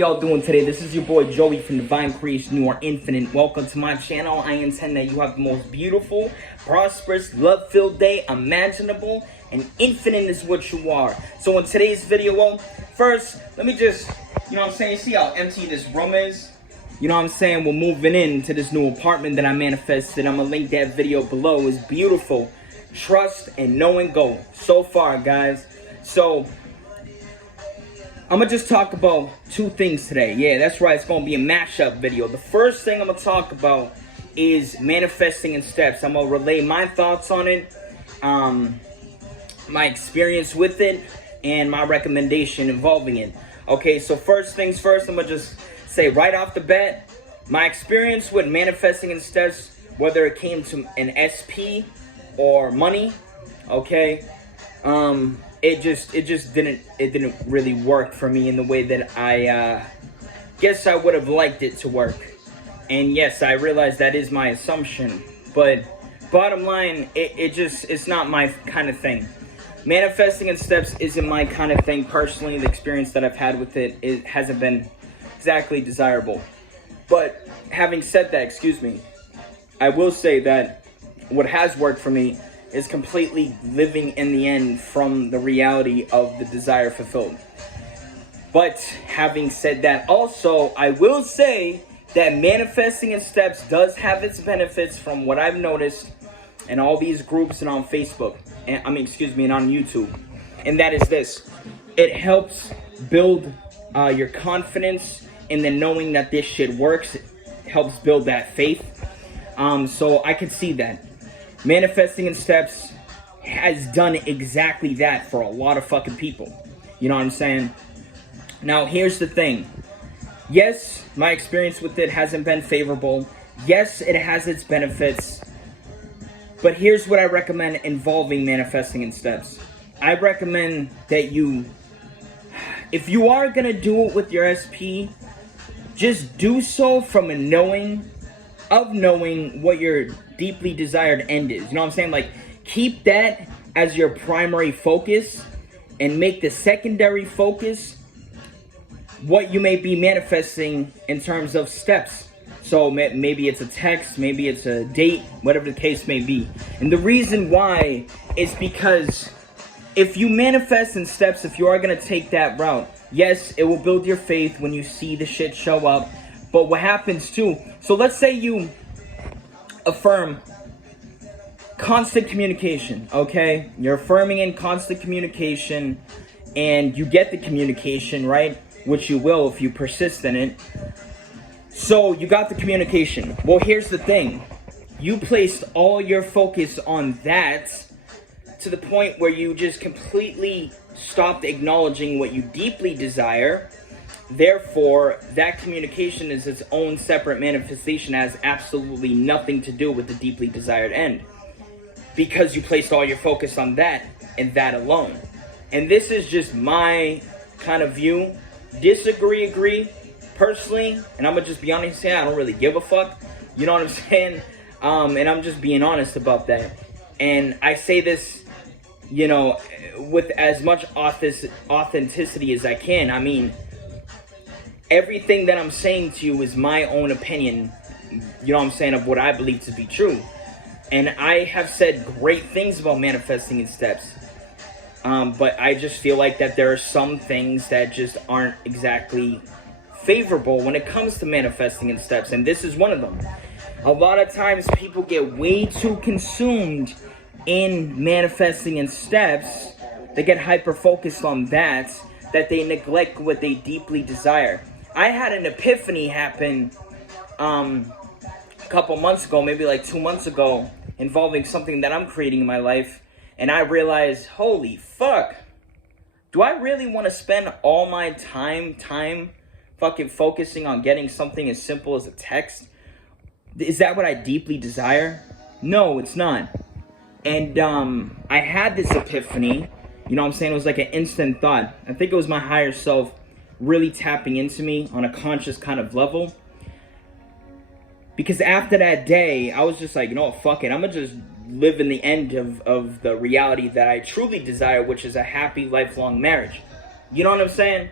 Y'all doing today? This is your boy Joey from Divine Creation. You are infinite. Welcome to my channel. I intend that you have the most beautiful, prosperous, love-filled day imaginable, and infinite is what you are. So in today's video, first, let me just, see how empty this room is? We're moving into this new apartment that I manifested. I'm gonna link that video below. It's beautiful. Trust and know and go. So far, guys. So I'm gonna just talk about two things today. Yeah, that's right. It's gonna be a mashup video. The first thing I'm gonna talk about is manifesting in steps. I'm gonna relay my thoughts on it, my experience with it, and my recommendation involving it. Okay, so first things first, I'm gonna just say right off the bat, my experience with manifesting in steps, whether it came to an SP or money, okay, it just didn't really work for me in the way that I guess I would have liked it to work. And yes, I realize that is my assumption, but bottom line, it's not my kind of thing. Manifesting in steps isn't my kind of thing personally. The experience that I've had with it hasn't been exactly desirable. But having said that, I will say that what has worked for me is completely living in the end from the reality of the desire fulfilled. But having said that, also, I will say that manifesting in steps does have its benefits from what I've noticed in all these groups and on Facebook, and on YouTube. And that is this: it helps build your confidence in the knowing that this shit works. It helps build that faith. So I can see that manifesting in steps has done exactly that for a lot of fucking people. You know what I'm saying? Now, here's the thing. Yes, my experience with it hasn't been favorable. Yes, it has its benefits. But here's what I recommend involving manifesting in steps. I recommend that if you are gonna do it with your SP, just do so from a knowing what your deeply desired end is. You know what I'm saying? Like, keep that as your primary focus and make the secondary focus what you may be manifesting in terms of steps. So maybe it's a text, maybe it's a date, whatever the case may be. And the reason why is because if you manifest in steps, if you are going to take that route, yes, it will build your faith when you see the shit show up. But what happens too, so let's say you affirm constant communication, okay? You're affirming in constant communication and you get the communication, right? Which you will if you persist in it. So you got the communication. Well, here's the thing. You placed all your focus on that to the point where you just completely stopped acknowledging what you deeply desire. Therefore, that communication is its own separate manifestation, has absolutely nothing to do with the deeply desired end. Because you placed all your focus on that and that alone. And this is just my kind of view. Disagree, agree. Personally, and I'm gonna just be honest here, I don't really give a fuck. You know what I'm saying? And I'm just being honest about that. And I say this, with as much authenticity as I can. I mean, everything that I'm saying to you is my own opinion, of what I believe to be true. And I have said great things about manifesting in steps. But I just feel like that there are some things that just aren't exactly favorable when it comes to manifesting in steps. And this is one of them. A lot of times people get way too consumed in manifesting in steps. They get hyper-focused on that they neglect what they deeply desire. I had an epiphany happen a couple months ago, maybe like 2 months ago, involving something that I'm creating in my life. And I realized, holy fuck, do I really want to spend all my time fucking focusing on getting something as simple as a text? Is that what I deeply desire? No, it's not. And I had this epiphany, it was like an instant thought. I think it was my higher self really tapping into me on a conscious kind of level. Because after that day, I was just like, fuck it, I'm gonna just live in the end of the reality that I truly desire, which is a happy lifelong marriage. You know what I'm saying?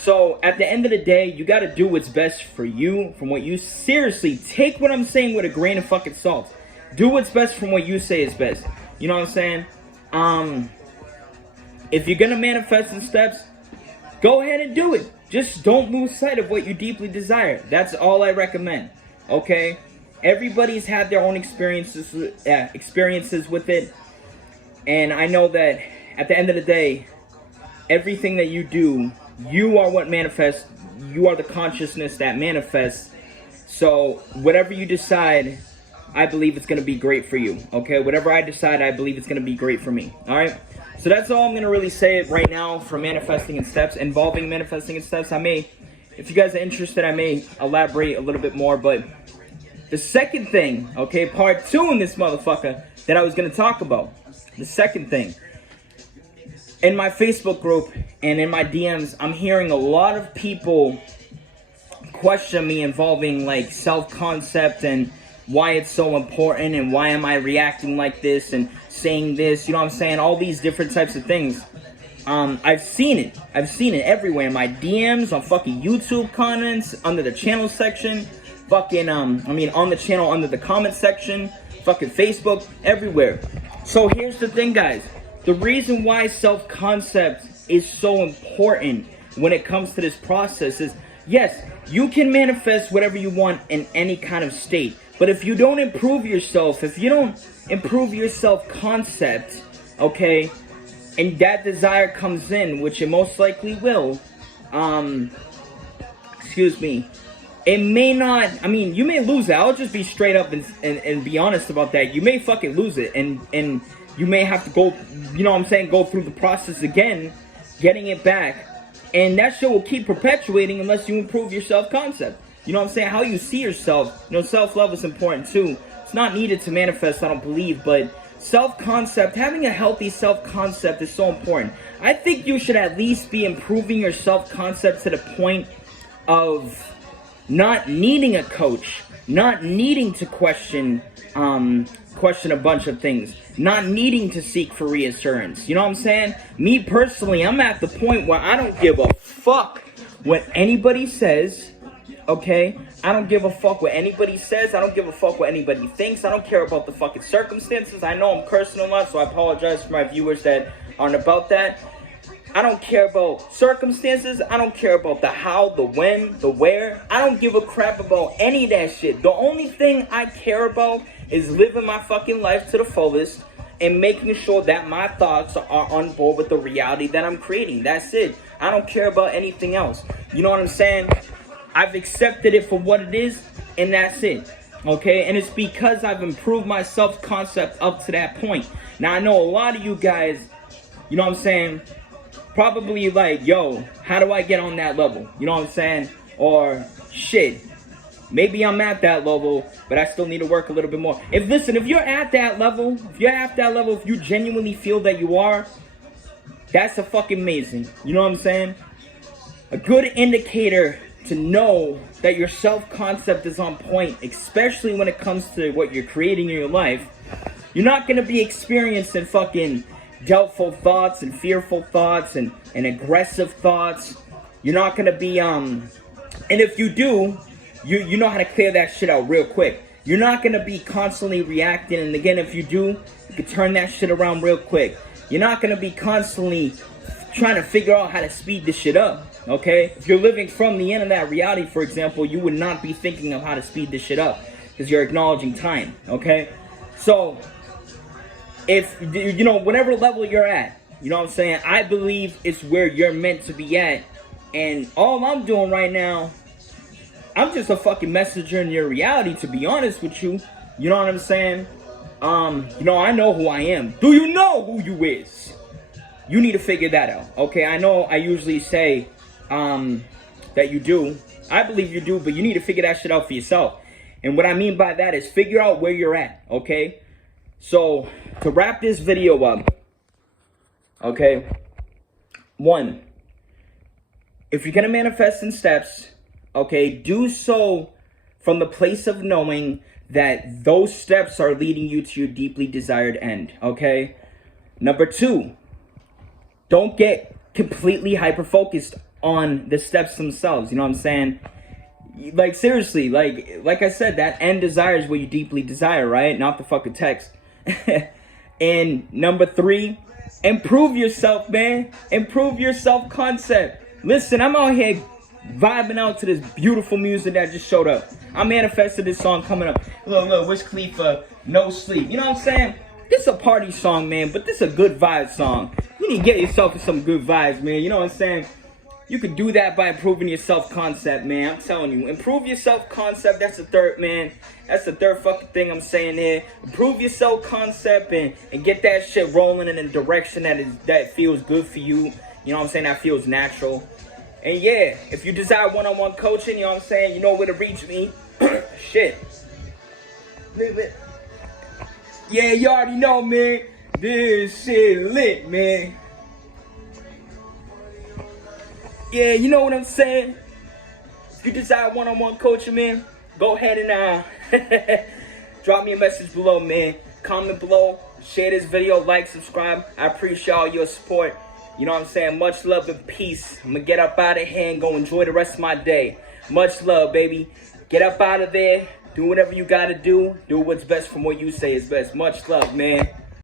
So at the end of the day, you got to do what's best for you, from what you seriously take what I'm saying with a grain of fucking salt. Do what's best from what you say is best. You know what I'm saying? If you're gonna manifest in steps, go ahead and do it. Just don't lose sight of what you deeply desire. That's all I recommend. Okay? Everybody's had their own experiences with it. And I know that at the end of the day, everything that you do, you are what manifests. You are the consciousness that manifests. So whatever you decide, I believe it's going to be great for you. Okay? Whatever I decide, I believe it's going to be great for me. Alright? So that's all I'm going to really say right now for manifesting in steps, involving manifesting in steps. If you guys are interested, I may elaborate a little bit more. But the second thing, okay, part 2 in this motherfucker that I was going to talk about. The second thing. In my Facebook group and in my DMs, I'm hearing a lot of people question me involving like self-concept and why it's so important and why am I reacting like this and saying this, you know what I'm saying? All these different types of things. I've seen it. I've seen it everywhere. In my DMs, on fucking YouTube comments, under the channel section, fucking, on the channel, under the comment section, fucking Facebook, everywhere. So here's the thing, guys. The reason why self-concept is so important when it comes to this process is, yes, you can manifest whatever you want in any kind of state. But if you don't improve yourself, if you don't improve your self-concept, okay, and that desire comes in, which it most likely will, it may not, you may lose it. I'll just be straight up and be honest about that. You may fucking lose it, and you may have to go, you know what I'm saying, go through the process again, getting it back. And that shit will keep perpetuating unless you improve your self-concept. You know what I'm saying? How you see yourself. You know, self-love is important too. It's not needed to manifest, I don't believe, but self-concept, having a healthy self-concept is so important. I think you should at least be improving your self-concept to the point of not needing a coach, not needing to question a bunch of things, not needing to seek for reassurance. You know what I'm saying? Me personally, I'm at the point where I don't give a fuck what anybody says. Okay? I don't give a fuck what anybody says. I don't give a fuck what anybody thinks. I don't care about the fucking circumstances. I know I'm cursing a lot, so I apologize for my viewers that aren't about that. I don't care about circumstances. I don't care about the how, the when, the where. I don't give a crap about any of that shit. The only thing I care about is living my fucking life to the fullest and making sure that my thoughts are on board with the reality that I'm creating. That's it. I don't care about anything else. You know what I'm saying? I've accepted it for what it is, and that's it. Okay? And it's because I've improved my self-concept up to that point. Now, I know a lot of you guys, you know what I'm saying, probably like, yo, how do I get on that level? You know what I'm saying? Or, shit, maybe I'm at that level, but I still need to work a little bit more. If you're at that level, if you genuinely feel that you are, that's a fucking amazing. You know what I'm saying? A good indicator to know that your self-concept is on point, especially when it comes to what you're creating in your life. You're not going to be experiencing fucking doubtful thoughts and fearful thoughts and aggressive thoughts. You're not going to be, and if you do, you know how to clear that shit out real quick. You're not going to be constantly reacting, and again, if you do, you can turn that shit around real quick. You're not going to be constantly trying to figure out how to speed this shit up, okay? If you're living from the end of that reality, for example, you would not be thinking of how to speed this shit up because you're acknowledging time, okay? So, if, you know, whatever level you're at, you know what I'm saying, I believe it's where you're meant to be at, and all I'm doing right now, I'm just a fucking messenger in your reality, to be honest with you. You know what I'm saying? You know, I know who I am. Do you know who you is? You need to figure that out, okay? I know I usually say that you do. I believe you do, but you need to figure that shit out for yourself. And what I mean by that is figure out where you're at, okay? So, to wrap this video up, okay? 1, if you're gonna manifest in steps, okay, do so from the place of knowing that those steps are leading you to your deeply desired end, okay? Number 2, don't get completely hyper-focused on the steps themselves. You know what I'm saying? Like, seriously, like I said, that end desire is what you deeply desire, right? Not the fucking text. And number 3, improve yourself, man. Improve your self-concept. Listen, I'm out here vibing out to this beautiful music that just showed up. I manifested this song coming up. Look, Wiz Khalifa, No Sleep. You know what I'm saying? This a party song, man, but this a good vibe song. You need to get yourself in some good vibes, man. You know what I'm saying? You can do that by improving your self-concept, man. I'm telling you. Improve your self-concept. That's the third, man. That's the third fucking thing I'm saying here. Improve your self-concept and get that shit rolling in a direction that feels good for you. You know what I'm saying? That feels natural. And yeah, if you desire one-on-one coaching, you know what I'm saying? You know where to reach me. Shit. Yeah, you already know, man. This shit lit, man. Yeah, you know what I'm saying? If you desire one-on-one coaching, man, go ahead and drop me a message below, man. Comment below, share this video, like, subscribe. I appreciate all your support. You know what I'm saying? Much love and peace. I'm gonna get up out of here and go enjoy the rest of my day. Much love, baby. Get up out of there. Do whatever you gotta do. Do what's best from what you say is best. Much love, man.